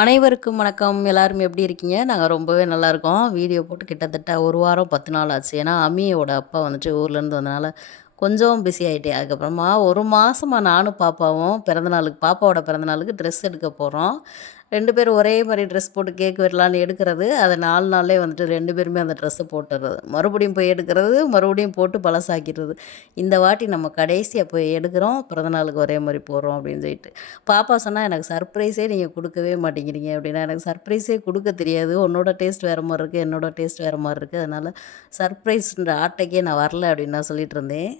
அனைவருக்கும் வணக்கம். எல்லாரும் எப்படி இருக்கீங்க? நாங்கள் ரொம்பவே நல்லா இருக்கோம். வீடியோ போட்டு கிட்டத்தட்ட ஒரு வாரம் பத்து நாள் ஆச்சு. ஏன்னா அம்மியோட அப்பா வந்துட்டு ஊர்லேருந்து வந்தனால கொஞ்சம் பிஸி ஆகிட்டே அதுக்கப்புறமா ஒரு மாதமாக நானும் பாப்பாவும் பிறந்தநாளுக்கு பாப்பாவோட பிறந்தநாளுக்கு ட்ரெஸ் எடுக்க போகிறோம் ரெண்டு பேரும் ஒரே மாதிரி ட்ரெஸ் போட்டு கேக் வெட்டலான்னு எடுக்கிறது. அதை நாலு நாளே வந்துட்டு ரெண்டு பேருமே அந்த ட்ரெஸ்ஸை போட்டுறது. மறுபடியும் போய் எடுக்கிறது மறுபடியும் போட்டு பழசாக்கிடுறது. இந்த வாட்டி நம்ம கடைசியாக போய் எடுக்கிறோம் பிறந்தநாளுக்கு ஒரே மாதிரி போகிறோம் அப்படின்னு சொல்லிட்டு. பாப்பா சொன்னால் எனக்கு சர்ப்ரைஸே நீங்கள் கொடுக்கவே மாட்டேங்கிறீங்க அப்படின்னா எனக்கு சர்ப்ரைஸே கொடுக்க தெரியாது. உன்னோட டேஸ்ட் வேறு மாதிரி இருக்குது என்னோட டேஸ்ட் வேறு மாதிரி இருக்குது அதனால் சர்ப்ரைஸ்ன்ற ஆட்டைக்கே நான் வரல அப்படின்னு நான் சொல்லிட்டு இருந்தேன்.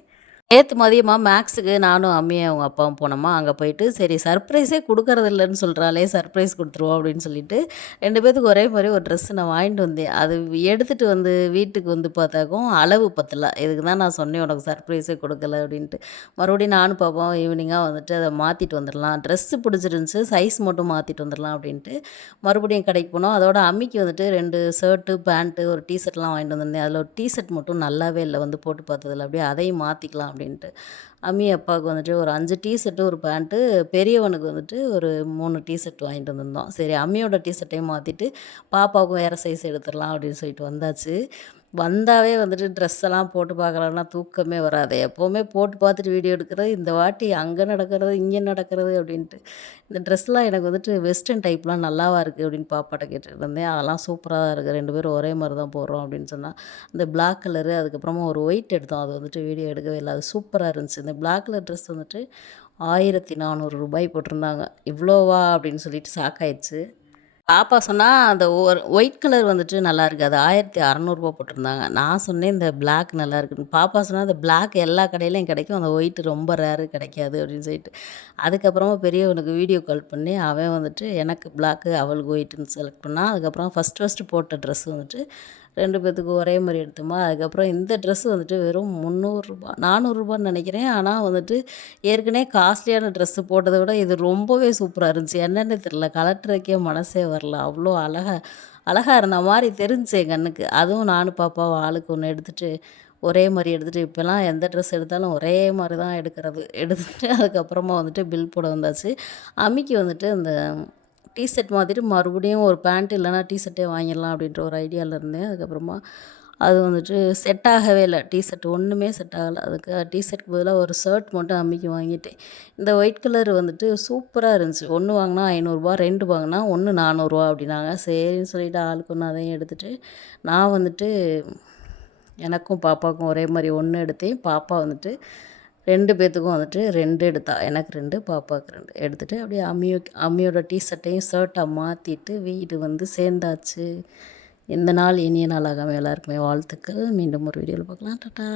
நேற்று மதியமாக மேக்ஸுக்கு நானும் அம்மியும் அவங்க அப்பாவும் போனோமா அங்கே போயிட்டு சரி சர்ப்ரைஸே கொடுக்கறது இல்லைன்னு சொல்கிறாளே சர்ப்ரைஸ் கொடுத்துருவோம் அப்படின்னு சொல்லிட்டு ரெண்டு பேத்துக்கு ஒரே மாதிரி ஒரு ட்ரெஸ் நான் வாங்கிட்டு வந்தேன். அது எடுத்துகிட்டு வந்து வீட்டுக்கு வந்து பார்த்தாக்கும் அளவு பத்தல. இதுக்கு தான் நான் சொன்னேன் உனக்கு சர்ப்ரைஸே கொடுக்கல அப்படின்ட்டு. மறுபடியும் நானும் பார்ப்போம் ஈவினிங்காக வந்துட்டு அதை மாற்றிட்டு வந்துடலாம். ட்ரெஸ்ஸு பிடிச்சிருந்துச்சி சைஸ் மட்டும் மாற்றிட்டு வந்துடலாம் அப்படின்ட்டு. மறுபடியும் கடைக்கு போனோம். அதோட அம்மிக்கு வந்துட்டு ரெண்டு ஷர்ட்டு பேண்ட்டு ஒரு டிஷர்ட்லாம் வாங்கிட்டு வந்திருந்தேன். அதில் ஒரு டிஷர்ட் மட்டும் நல்லாவே இல்லை வந்து போட்டு பார்த்ததில்ல அப்படியே அதையும் மாற்றிக்கலாம் அப்படின்ட்டு. அம்மி அப்பாவுக்கு வந்துட்டு ஒரு அஞ்சு டீஷர்ட்டு ஒரு பேண்ட்டு பெரியவனுக்கு வந்துட்டு ஒரு மூணு டீஷர்ட் வாங்கிட்டு வந்திருந்தோம். சரி அம்மியோட டீஷர்ட்டையும் மாற்றிட்டு பாப்பாவுக்கும் வேறு சைஸ் எடுத்துடலாம் அப்படின்னு சொல்லிட்டு வந்தாச்சு. வந்தாவே வந்துட்டு ட்ரெஸ் எல்லாம் போட்டு பார்க்கலன்னா தூக்கமே வராது. எப்போவுமே போட்டு பார்த்துட்டு வீடியோ எடுக்கிறது இந்த வாட்டி அங்கே நடக்கிறது இங்கே நடக்கிறது அப்படின்ட்டு. இந்த ட்ரெஸ்லாம் எனக்கு வந்துட்டு வெஸ்டர்ன் டைப்லாம் நல்லாவா இருக்குது அப்படின்னு பாப்பாட்ட கேட்டுட்டு இருந்தேன் அதெல்லாம் சூப்பராக தான் இருக்குது ரெண்டு பேரும் ஒரே மாதிரி தான் போடுறோம் அப்படின்னு சொன்னால் இந்த பிளாக் கலரு அதுக்கப்புறமா ஒரு ஒயிட் எடுத்தோம். அது வந்துட்டு வீடியோ எடுக்கவே இல்லை. அது சூப்பராக இருந்துச்சு. இந்த பிளாக் கலர் ட்ரெஸ் வந்துட்டு ஆயிரத்தி நானூறு ரூபாய் போட்டிருந்தாங்க. இவ்வளோவா அப்படின்னு சொல்லிட்டு ஷாக் பாப்பா சொன்னால் அந்த ஒரு ஒயிட் கலர் வந்துட்டு நல்லா இருக்குது அது ஆயிரத்தி அறநூறுபா போட்டிருந்தாங்க. நான் சொன்னேன் இந்த பிளாக் நல்லா இருக்குன்னு பாப்பா சொன்னால் அந்த பிளாக் எல்லா கடையிலையும் கிடைக்கும். அந்த ஒயிட் ரொம்ப ரேரு கிடைக்காது. அப்படின்னு சொல்லிட்டு. அதுக்கப்புறமா பெரியவனுக்கு வீடியோ கால் பண்ணி அவன் வந்துட்டு எனக்கு பிளாக்கு அவளுக்கு ஒயிட்டுன்னு செலக்ட் பண்ணால் அதுக்கப்புறம் ஃபஸ்ட் ஃபஸ்ட்டு போட்ட ட்ரெஸ் வந்துட்டு ரெண்டு பேர்த்துக்கும் ஒரே மாதிரி எடுத்தோமா? அதுக்கப்புறம் இந்த ட்ரெஸ்ஸு வந்துட்டு வெறும் முந்நூறுரூபா நானூறுரூபான்னு நினைக்கிறேன். ஆனால் வந்துட்டு ஏற்கனவே காஸ்ட்லியான ட்ரெஸ்ஸு போட்டதை விட இது ரொம்பவே சூப்பராக இருந்துச்சு. என்னென்னு தெரில கலட்டுறதுக்கே மனசே வரல. அவ்வளோ அழகாக அழகாக இருந்த மாதிரி தெரிஞ்சு என் கண்ணுக்கு அதுவும் நானும் பாப்பாவும் ஆளுக்கு ஒன்று எடுத்துகிட்டு ஒரே மாதிரி எடுத்துகிட்டு இப்போலாம் எந்த ட்ரெஸ் எடுத்தாலும் ஒரே மாதிரி தான் எடுக்கிறது. எடுத்துகிட்டு அதுக்கப்புறமா வந்துட்டு பில் போட வந்தாச்சு. அம்மிக்கு வந்துட்டு அந்த டிஷர்ட் மாதிரி மறுபடியும் ஒரு பேண்ட் இல்லைனா டிஷர்ட்டே வாங்கிடலாம் அப்படின்ற ஒரு ஐடியாவில் இருந்தேன். அதுக்கப்புறமா அது வந்துட்டு செட் ஆகவே இல்லை. டிஷர்ட் ஒன்றுமே செட் ஆகலை. அதுக்கு டிஷர்ட்க்கு பதிலாக ஒரு ஷர்ட் மட்டும் அம்மிக்கு வாங்கிட்டேன். இந்த ஒயிட் கலர் வந்துட்டு சூப்பராக இருந்துச்சு. ஒன்று வாங்கினா ஐநூறுரூவா ரெண்டு வாங்கினா ஒன்று நானூறுரூவா அப்படின்னாங்க. சரின்னு சொல்லிவிட்டு ஆளுக்கு ஒன்று அதையும் எடுத்துகிட்டு நான் வந்துட்டு எனக்கும் பாப்பாவுக்கும் ஒரே மாதிரி ஒன்று எடுத்தேன். பாப்பா வந்துட்டு ரெண்டு பேர்த்துக்கும் வந்துட்டு ரெண்டு எடுத்தா எனக்கு ரெண்டு பாப்பாவுக்கு ரெண்டு. எடுத்துகிட்டு அப்படியே அம்மியோ அம்மியோட டிஷர்ட்டையும் ஷர்ட்டாக மாற்றிட்டு வீடு வந்து சேர்ந்தாச்சு. இந்த நாள் இனிய நாளாக எல்லாருக்குமே வாழ்த்துக்கள். மீண்டும் ஒரு வீடியோவில் பார்க்கலாம். டாட்டா